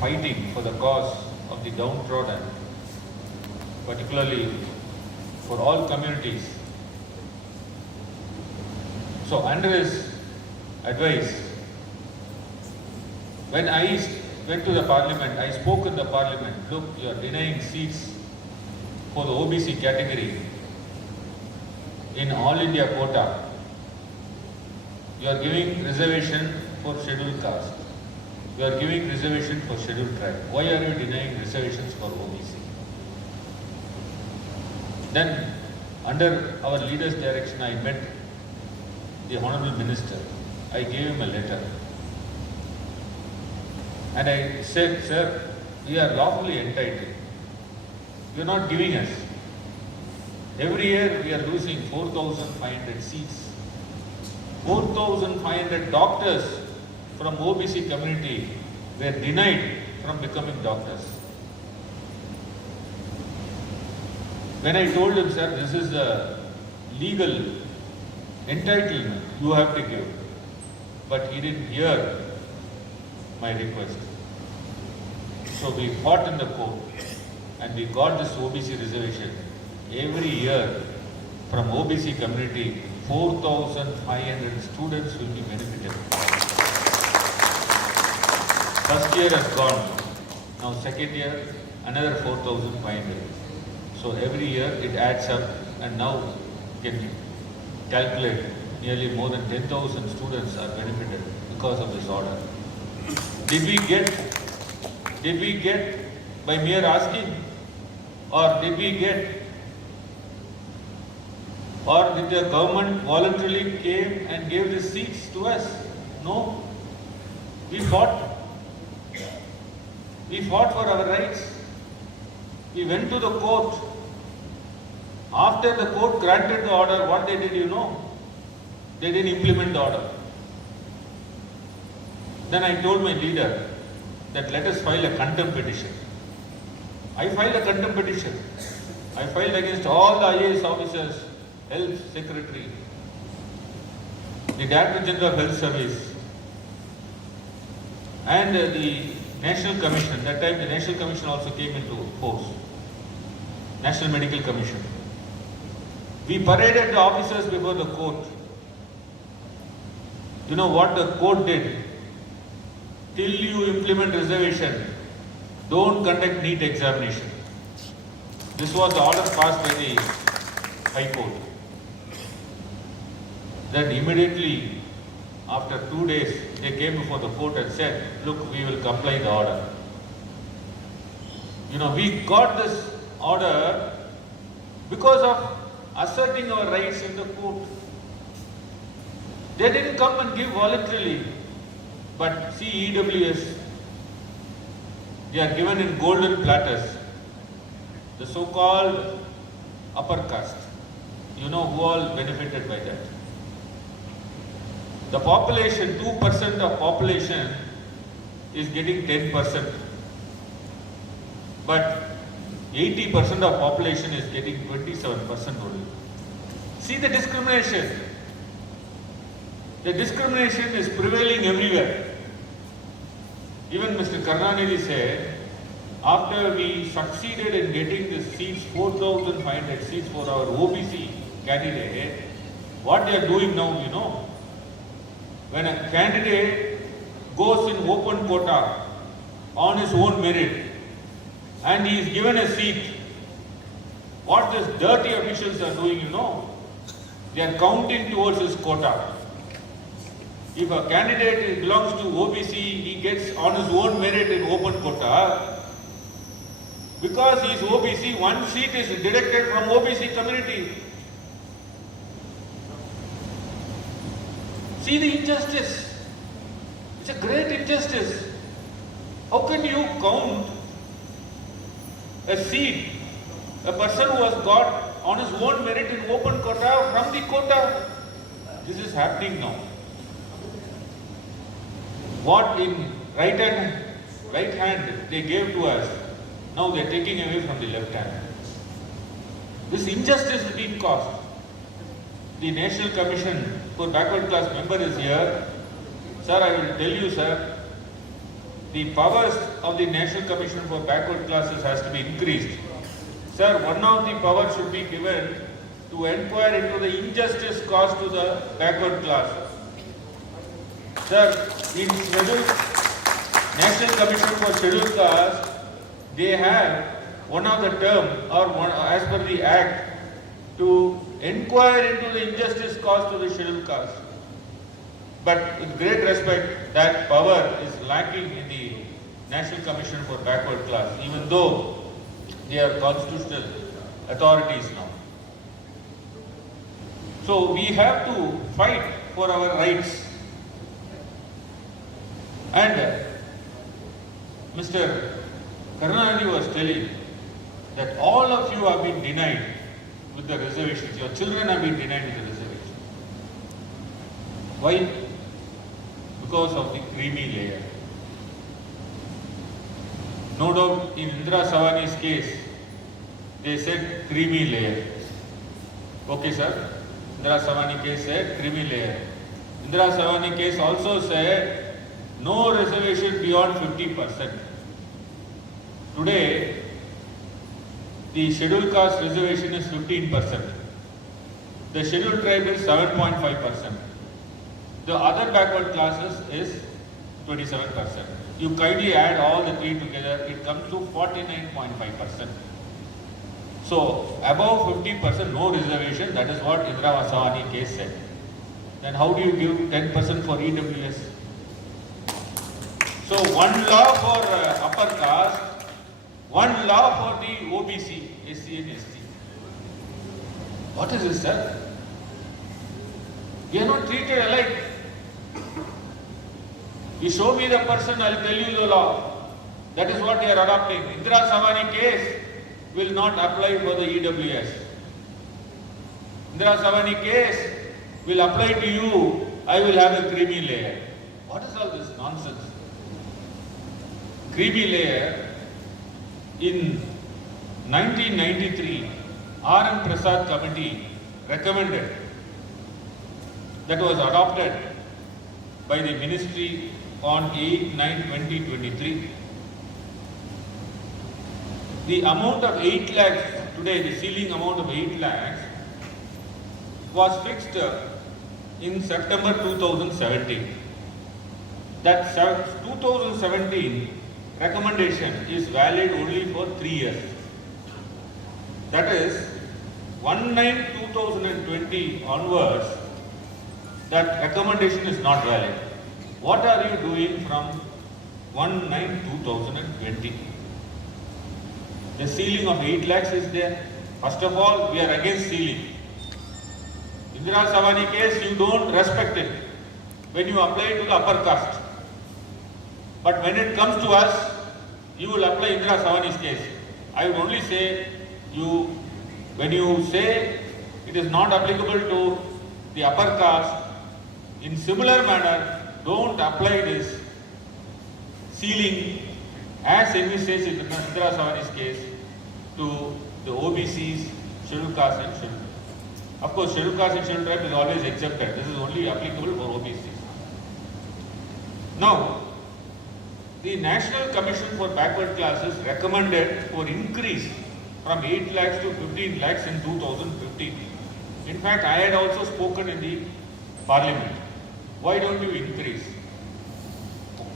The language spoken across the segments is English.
fighting for the cause of the downtrodden, particularly for all communities. So under his advice, when I went to the parliament, I spoke in the parliament, look, you are denying seats for the OBC category in all India quota. You are giving reservation for scheduled caste. You are giving reservation for scheduled tribe. Why are you denying reservations for OBC? Then, under our leader's direction, I met the Honourable Minister. I gave him a letter. And I said, sir, we are lawfully entitled. You are not giving us. Every year we are losing 4,500 seats. 4,500 doctors from OBC community were denied from becoming doctors. When I told him, sir, this is a legal entitlement you have to give, but he didn't hear my request. So we fought in the court and we got this OBC reservation. Every year from OBC community, 4,500 students will be benefited. First year has gone. Now second year, another 4,500. So every year it adds up, and now you can calculate nearly more than 10,000 students are benefited because of this order. Did we get by mere asking, or did the government voluntarily came and gave the seats to us? No. We fought. We fought for our rights. We went to the court. After the court granted the order, what they did, you know? They didn't implement the order. Then I told my leader that let us file a contempt petition. I filed a contempt petition. I filed against all the IAS officers, Health Secretary, the Director General of Health Service, and the National Commission. That time the National Commission also came into force. National Medical Commission. We paraded the officers before the court. You know what the court did? Till you implement reservation, don't conduct NEET examination. This was the order passed by the High Court. Then immediately, after 2 days, they came before the court and said, look, we will comply the order. You know, we got this order because of asserting our rights in the court. They didn't come and give voluntarily. But see, EWS, they are given in golden platters. The so-called upper caste. You know who all benefited by that? The population, 2% of population is getting 10%. But 80% of population is getting 27% only. See the discrimination. The discrimination is prevailing everywhere. Even Mr. Karnanidhi said, after we succeeded in getting the seats, 4,500 seats for our OBC candidate, what they are doing now, you know, when a candidate goes in open quota on his own merit and he is given a seat, what these dirty officials are doing, you know, they are counting towards his quota. If a candidate belongs to OBC, he gets on his own merit in open quota. Because he is OBC, one seat is deducted from OBC community. See the injustice. It's a great injustice. How can you count a seat, a person who has got on his own merit in open quota from the quota? This is happening now. What in right hand they gave to us, now they are taking away from the left hand. This injustice is being caused. The National Commission for Backward Class member is here. Sir, I will tell you, sir, the powers of the National Commission for Backward Classes has to be increased. Sir, one of the powers should be given to inquire into the injustice caused to the backward class. Sir, in National Commission for Scheduled Castes, they have one of the term or one, as per the Act, to inquire into the injustice caused to the scheduled caste. But with great respect, that power is lacking in the National Commission for Backward Class, even though they are constitutional authorities now. So we have to fight for our rights. And Mr. Karunanidhi was telling that all of you have been denied with the reservations. Your children have been denied with the reservations. Why? Because of the creamy layer. No doubt in Indira Savani's case, they said creamy layer. Okay, sir. Indira Savani case said creamy layer. Indira Savani case also said no reservation beyond 50%. Today, the scheduled caste reservation is 15%. The scheduled tribe is 7.5%. The other backward classes is 27%. You kindly add all the three together, it comes to 49.5%. So, above 50% no reservation, that is what Indira Savani case said. Then how do you give 10% for EWS? So, one law for upper caste, one law for the OBC, SC and ST. What is this, sir? We are not treated alike. You show me the person, I will tell you the law. That is what they are adopting. Indira Savani case will not apply for the EWS. Indira Savani case will apply to you, I will have a creamy layer. What is all this nonsense? Creamy layer. In 1993, R.N. Prasad Committee recommended, that was adopted by the Ministry on 8/9/2023. The amount of 8 lakhs, today the ceiling amount of 8 lakhs was fixed in September 2017. That 2017 recommendation is valid only for 3 years. That is 1/9/2020 onwards, that recommendation is not valid. What are you doing from 1/9/2020? The ceiling of 8 lakhs is there. First of all, we are against ceiling. Indira Savani case, you don't respect it when you apply to the upper caste. But when it comes to us, you will apply Indira Savani's case. I would only say, when you say it is not applicable to the upper caste, in similar manner, don't apply this ceiling as envisaged in Indira Savani's case to the OBCs, scheduled caste and scheduled. Of course, scheduled caste and scheduled tribe is always exempted. This is only applicable for OBCs. Now, the National Commission for Backward Classes recommended for increase from 8 lakhs to 15 lakhs in 2015. In fact, I had also spoken in the Parliament. Why don't you increase?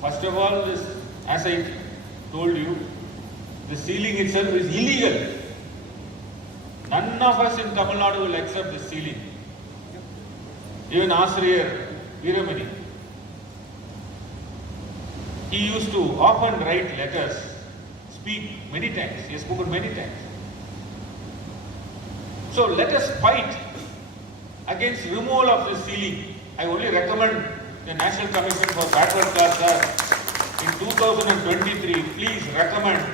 First of all, this, as I told you, the ceiling itself is illegal. None of us in Tamil Nadu will accept this ceiling. Even Asriyer Veeramani, he used to often write letters, speak many times. He has spoken many times. So let us fight against removal of this ceiling. I only recommend the National Commission for Backward Classes in 2023, please recommend,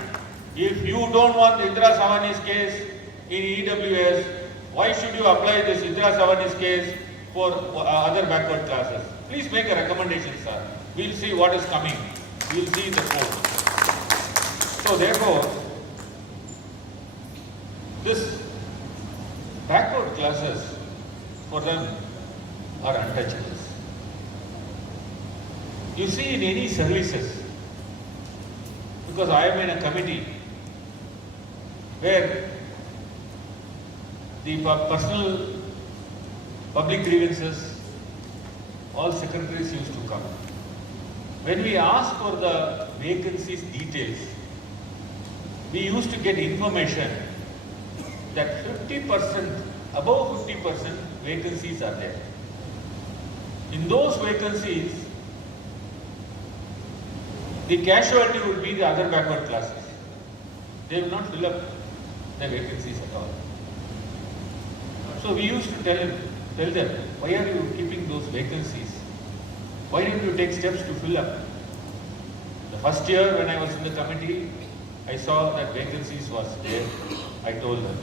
if you don't want Indira Savani's case in EWS, why should you apply this Indira Savani's case for other backward classes? Please make a recommendation, sir. We'll see what is coming. We'll see the code. So therefore, this backward classes, for them, are untouchables. You see in any services, because I am in a committee where the personal public grievances, all secretaries used to come. When we ask for the vacancies details, we used to get information that 50%, above 50% vacancies are there. In those vacancies, the casualty would be the other backward classes. They will not fill up the vacancies at all. So we used to tell them, why are you keeping those vacancies? Why didn't you take steps to fill up? The first year when I was in the committee, I saw that vacancies was there. I told them,